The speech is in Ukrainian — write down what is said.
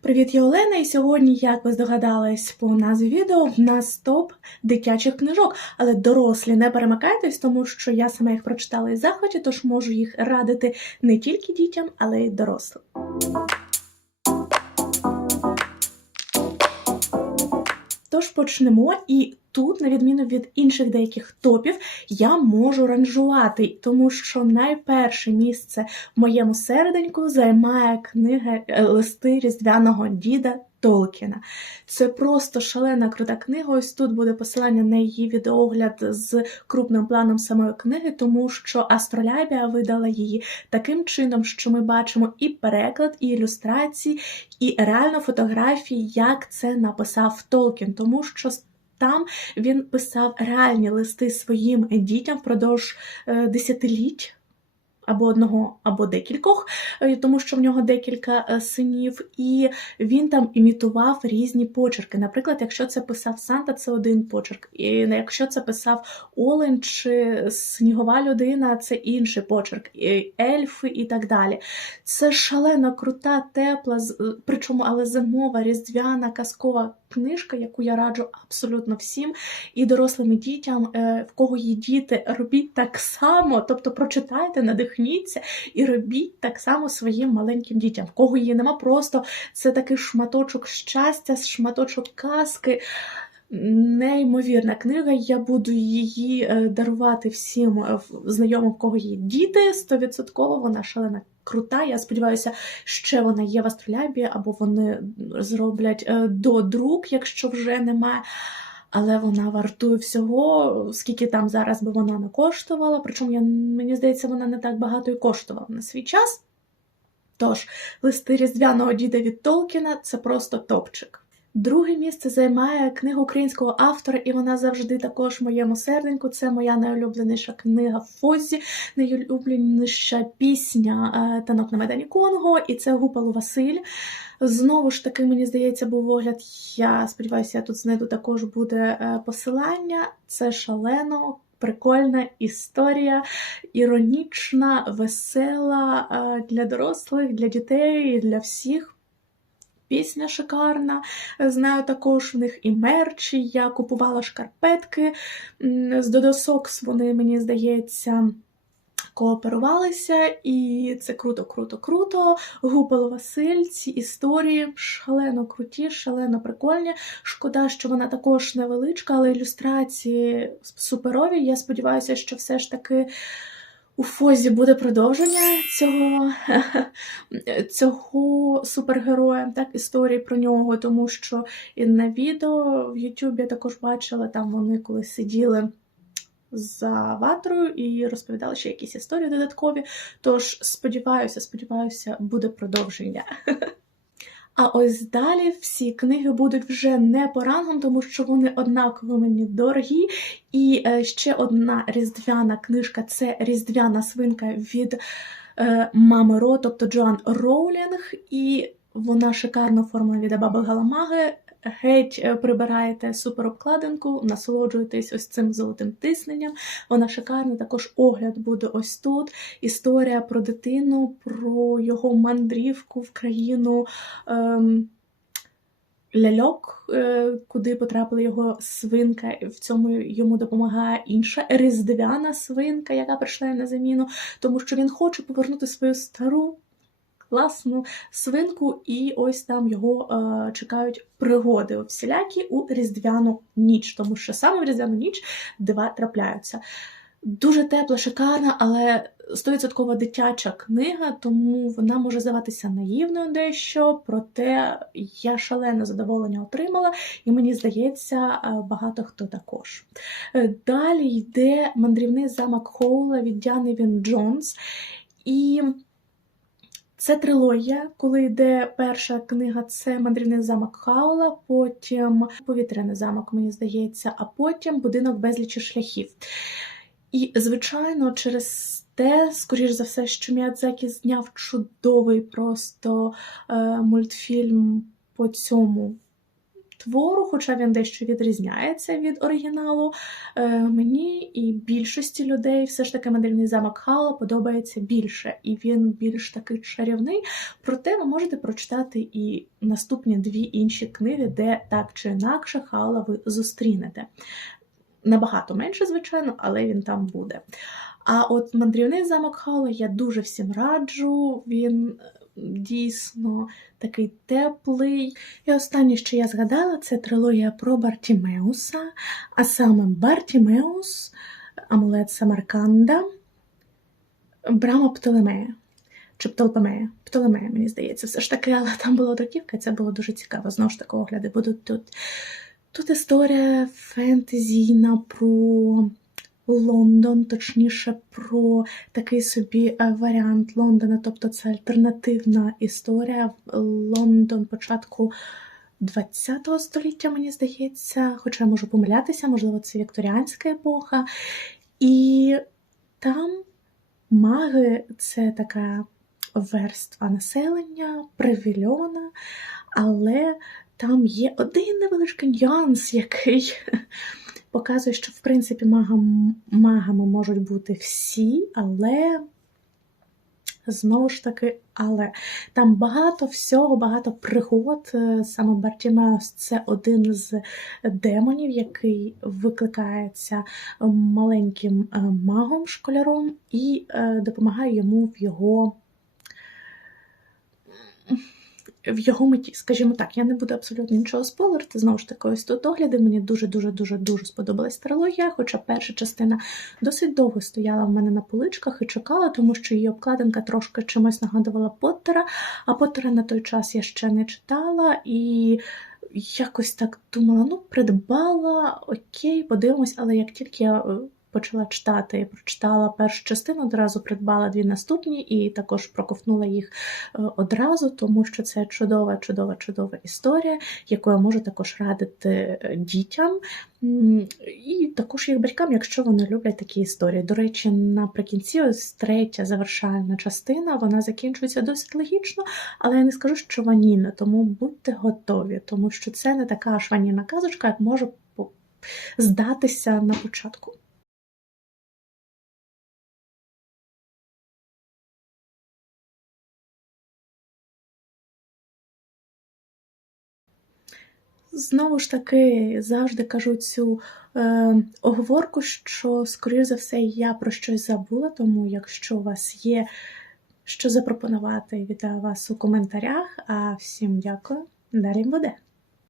Привіт, я Олена, і сьогодні, як ви здогадались по назві відео, в нас топ дитячих книжок. Але дорослі не перемикайтесь, тому що я сама їх прочитала із захваті, тож можу їх радити не тільки дітям, але й дорослим. Тож почнемо, і тут, на відміну від інших деяких топів, я можу ранжувати, тому що найперше місце в моєму серденьку займає книга е, листи різдвяного діда Толкіна. Це просто шалена крута книга. Ось тут буде посилання на її відеогляд з крупним планом самої книги, тому що Астролябія видала її таким чином, що ми бачимо і переклад, і ілюстрації, і реально фотографії, як це написав Толкін, тому що. Там він писав реальні листи своїм дітям впродовж е, десятиліть. Або одного, або декількох, е, тому що в нього декілька е, синів, і він там імітував різні почерки. Наприклад, якщо це писав Санта, це один почерк. І якщо це писав Олень чи Снігова людина, це інший почерк, і ельфи і так далі. Це шалена, крута, тепла, причому але зимова, різдвяна, казкова книжка, яку я раджу абсолютно всім і дорослим і дітям, е, в кого є діти, робіть так само, тобто прочитайте, надихніться і робіть так само своїм маленьким дітям. В кого її нема, просто це такий шматочок щастя, шматочок казки. Неймовірна книга. Я буду її е, дарувати всім е, знайомим, в кого є діти. Стовідсотково вона шалена. Крута, я сподіваюся, ще вона є в Астролябі, або вони зроблять е, до друк, якщо вже немає. Але вона вартує всього, скільки там зараз би вона не коштувала. Причому я, мені здається, вона не так багато і коштувала на свій час. Тож, листи різдвяного діда від Толкіна це просто топчик. Друге місце займає книга українського автора, і вона завжди також в моєму серденьку. Це моя найулюбленіша книга Фозі, найулюбленіша пісня е, Танок на Майдані Конго, і це Гупалу Василь. Знову ж таки, мені здається, був огляд. Я сподіваюся, я тут знайду також буде е, посилання. Це шалено. Прикольна історія, іронічна, весела е, для дорослих, для дітей, для всіх. Пісня шикарна. Знаю також в них і мерчі. Я купувала шкарпетки з Додосокс. Вони, мені здається, кооперувалися, і це круто, круто, круто. Гупало Василь, ці історії шалено круті, шалено прикольні. Шкода, що вона також невеличка, але ілюстрації суперові. Я сподіваюся, що все ж таки. У Фозі буде продовження цього, цього супергероя, так, історії про нього, тому що і на відео в Ютубі я також бачила, там вони коли сиділи за ватрою і розповідали ще якісь історії додаткові. Тож сподіваюся, сподіваюся, буде продовження. А ось далі всі книги будуть вже не по рангам, тому що вони однаково мені дорогі. І е, ще одна різдвяна книжка це Різдвяна свинка від е, мами Ро, тобто Джоан Роулінг. І вона шикарно оформлена від Абаби Галамаги. Геть е, прибираєте суперобкладинку, насолоджуєтесь ось цим золотим тисненням. Вона шикарна. Також огляд буде ось тут. Історія про дитину, про його мандрівку в країну. Ем, Ляльок, е, куди потрапила його свинка, і в цьому йому допомагає інша різдвяна свинка, яка прийшла на заміну, тому що він хоче повернути свою стару класну свинку, і ось там його е, чекають пригоди всілякі у різдвяну ніч, тому що саме в різдвяну ніч дива трапляються. Дуже тепла, шикарна, але 100% дитяча книга, тому вона може здаватися наївною дещо, проте я шалене задоволення отримала, і мені здається, е, багато хто також. Е, Далі йде мандрівний замок Хоула від Діани Він Джонс. І це трилогія, коли йде перша книга, це мандрівний замок Хаула, потім повітряний замок, мені здається, а потім будинок безлічі шляхів. І, звичайно, через те, скоріш за все, що Міядзакі зняв чудовий просто е, мультфільм по цьому твору, хоча він дещо відрізняється від оригіналу. Е, Мені і більшості людей все ж таки мандрівний замок Хала подобається більше, і він більш такий чарівний. Проте ви можете прочитати і наступні дві інші книги, де так чи інакше Хала ви зустрінете. Набагато менше, звичайно, але він там буде. А от мандрівний замок Хала я дуже всім раджу. Він дійсно такий теплий. І останнє, що я згадала, це трилогія про Бартімеуса, а саме Бартімеус, Амулет Самарканда, Брама Птолемея. Чи Птолпемея? Птолемея, мені здається, все ж таки, але там була драківка, і це було дуже цікаво. Знову ж таки, огляди будуть тут. Тут історія фентезійна про Лондон, точніше, про такий собі е, варіант Лондона, тобто це альтернативна історія. Лондон початку ХХ століття, мені здається, хоча я можу помилятися, можливо, це вікторіанська епоха. І там маги це така верства населення, привільона, але там є один невеличкий нюанс, який показує, що в принципі магам, магами можуть бути всі, але знову ж таки, але там багато всього, багато пригод. Е, Саме Бартімеус це один з демонів, який викликається маленьким е, магом школяром і е, допомагає йому в його в його меті, скажімо так, я не буду абсолютно нічого спойлерити. Знову ж таки, ось тут огляди. Мені дуже дуже дуже дуже сподобалась трилогія. Хоча перша частина досить довго стояла в мене на поличках і чекала, тому що її обкладинка трошки чимось нагадувала Поттера, а Поттера на той час я ще не читала і. Якось так думала, ну, придбала, окей, подивимось, але як тільки я е, почала читати і прочитала першу частину, одразу придбала дві наступні і також проковтнула їх е, одразу, тому що це чудова, чудова, чудова історія, яку я можу також радити е, дітям. І також їх батькам, якщо вони люблять такі історії. До речі, наприкінці, ось третя завершальна частина, вона закінчується досить логічно, але я не скажу, що ванільна, тому будьте готові, тому що це не така аж ванільна казочка, як може здатися на початку. Знову ж таки, завжди кажу цю е, оговорку, що, скоріш за все, я про щось забула, тому якщо у вас є що запропонувати, вітаю вас у коментарях. А всім дякую. Далі буде.